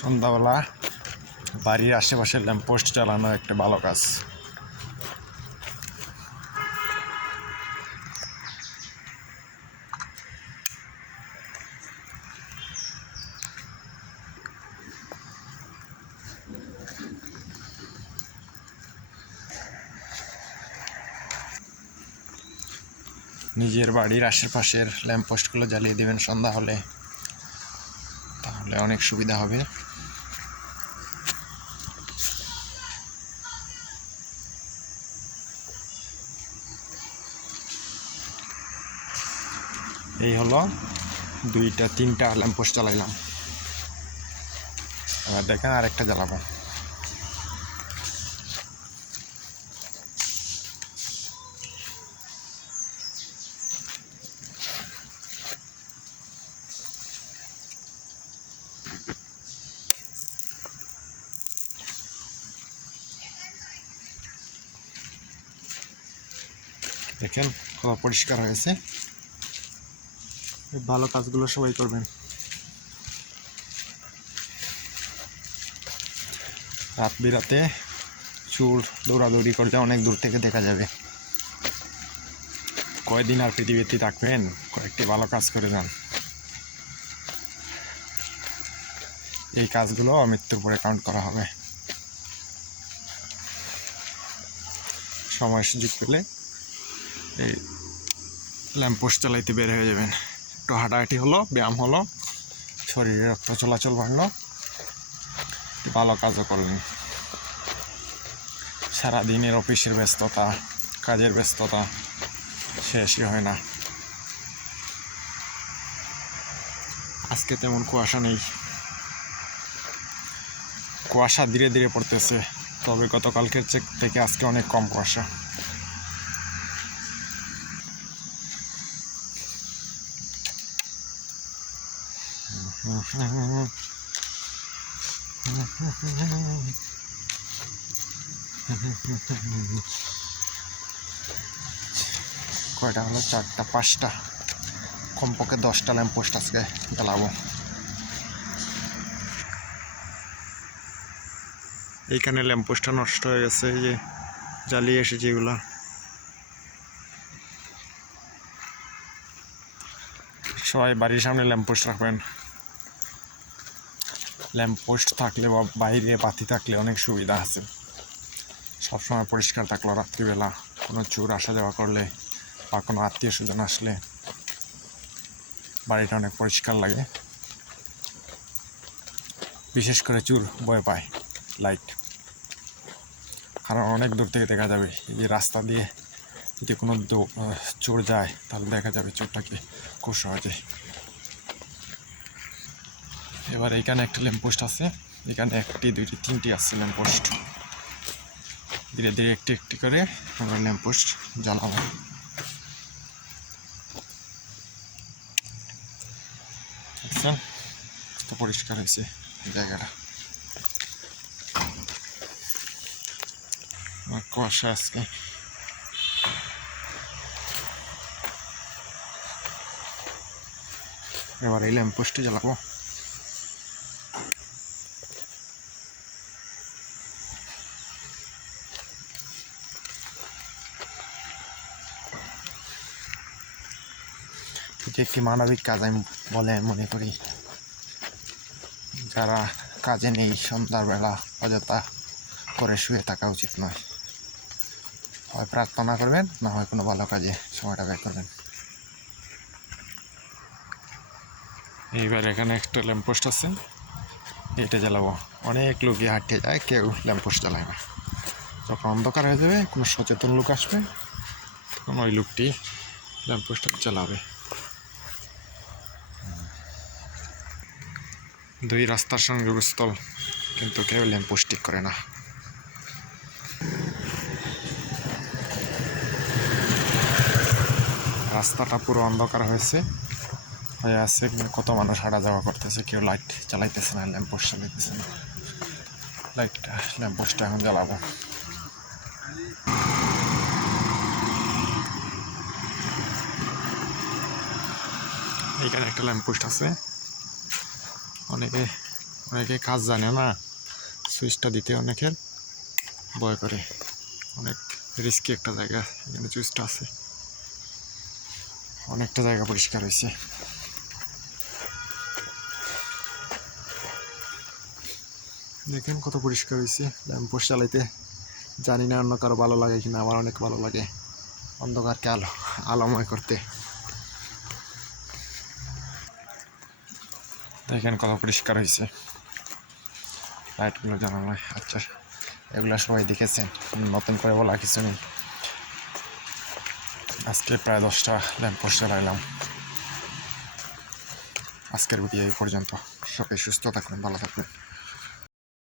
সন্ধ্যাবেলা বাড়ির আশেপাশে ল্যাম্পপোস্ট জ্বালানো একটা ভালো কাজ। নিজের বাড়ির আশেপাশের ল্যাম্পপোস্টগুলো জ্বালিয়ে দেবেন সন্ধ্যা হলে, তাহলে অনেক সুবিধা হবে। এই হলো 2-3টা ল্যাম্পপোস্ট জ্বালাইলাম। এবার দেখেন আরেকটা জ্বালাবো। দেখেন কত পরিষ্কার হয়েছে। ভালো কাজগুলো সবাই করবেন। রাত বিরাতে চোর দৌড়াদৌড়ি করলে অনেক দূর থেকে দেখা যাবে। কয়দিন আর পৃথিবীতে থাকবেন, কয়েকটি ভালো কাজ করে যান। এই কাজগুলো মৃত্যুর পরে কাউন্ট করা হবে। সময় সুযোগ পেলে এই ল্যাম্পপোস্ট চালাইতে বের হয়ে যাবেন। একটু হাঁটাহাঁটি হলো, ব্যায়াম হলো, শরীরে রক্ত চলাচল বাড়লো, ভালো কাজও করলেন। সারাদিনের অফিসের ব্যস্ততা, কাজের ব্যস্ততা শেষই হয় না। আজকে তেমন কুয়াশা নেই, কুয়াশা ধীরে ধীরে পড়তেছে, তবে গতকালকের থেকে আজকে অনেক কম কুয়াশা। কয়টা হলো? 4টা 5টা, কমপক্ষে 10টা ল্যাম্পপোস্ট আজকে জ্বালাবো। এইখানে ল্যাম্পপোস্টটা নষ্ট হয়ে গেছে, এই যে জ্বালিয়ে এসেছে এগুলা। সবাই বাড়ির সামনে ল্যাম্পপোস্ট রাখবেন। ল্যাম্পপোস্ট থাকলে বা বাইরে বাতি থাকলে অনেক সুবিধা আছে। সবসময় পরিষ্কার থাকলো, রাত্রিবেলা কোনো চোর আসা যাওয়া করলে বা কোনো আত্মীয় স্বজন আসলে বাড়িটা অনেক পরিষ্কার লাগে। বিশেষ করে চোর ভয় পায় লাইট, কারণ অনেক দূর থেকে দেখা যাবে। এই যে রাস্তা দিয়ে যদি কোনো চোর যায় তাহলে দেখা যাবে চোরটাকে খুব সহজে। এবার এইখানে একটা ল্যাম্পপোস্ট আছে, এখানে 1টি 2টি 3টি আছে ল্যাম্পপোস্ট। ধীরে ধীরে একটি একটি করে আমরা ল্যাম্পপোস্ট জ্বালাবো। দেখছেন কত পরিষ্কার হয়েছে জায়গাটা। কুয়াশা আজকে। এবার এই ল্যাম্পপোস্টে জ্বালাবো। এটি একটি মানবিক কাজ আমি বলে মনে করি। যারা কাজে নেই সন্ধ্যাবেলা অযথা করে শুয়ে থাকা উচিত নয়। হয় প্রার্থনা করবেন, না হয় কোনো ভালো কাজে সময়টা ব্যয় করবেন। এইবার এখানে একটা ল্যাম্পপোস্ট আছে, এটা জ্বালাবো। অনেক লোকই হাঁটতে যায়, কেউ ল্যাম্পপোস্ট জ্বালায় না। যখন অন্ধকার হয়ে যাবে, কোনো সচেতন লোক আসবে, তখন ওই লোকটি ল্যাম্পপোস্টটা জ্বালাবে। 2 রাস্তার সংযোগস্থল, কিন্তু কেউ ল্যাম্পপোস্ট ঠিক করে না। রাস্তাটা পুরো অন্ধকার হয়ে আছে, কিন্তু কত মানুষ হাঁটা যাওয়া করতেছে, কেউ লাইট চালাইতেছে না, ল্যাম্পপোস্ট চালাইতেছে না। ল্যাম্পপোস্টটা এখন জ্বালাবো। এইখানে একটা ল্যাম্পপোস্ট আছে, অনেকে অনেকে কাজ জানে না, সুইচটা দিতে অনেকের ভয় করে। অনেক রিস্কি একটা জায়গা, এখানে সুইচটা আছে। অনেকটা জায়গা পরিষ্কার হয়েছে। দেখেন কত পরিষ্কার হয়েছে। ল্যাম্পপোস্ট চালাইতে জানি না অন্য কারো ভালো লাগে কিনা, আমার অনেক ভালো লাগে অন্ধকারকে আলোময় করতে। দেখেন কত পরিষ্কার হয়েছে লাইটগুলো জ্বালানো। আচ্ছা, এগুলো সবাই দেখেছেন, নতুন করে বলা কিছু নেই। আজকে প্রায় 10টা ল্যাম্পপোস্ট জ্বালাইলাম। আজকের ভিডিও এই পর্যন্ত। সবাই সুস্থ থাকবেন, ভালো থাকবেন।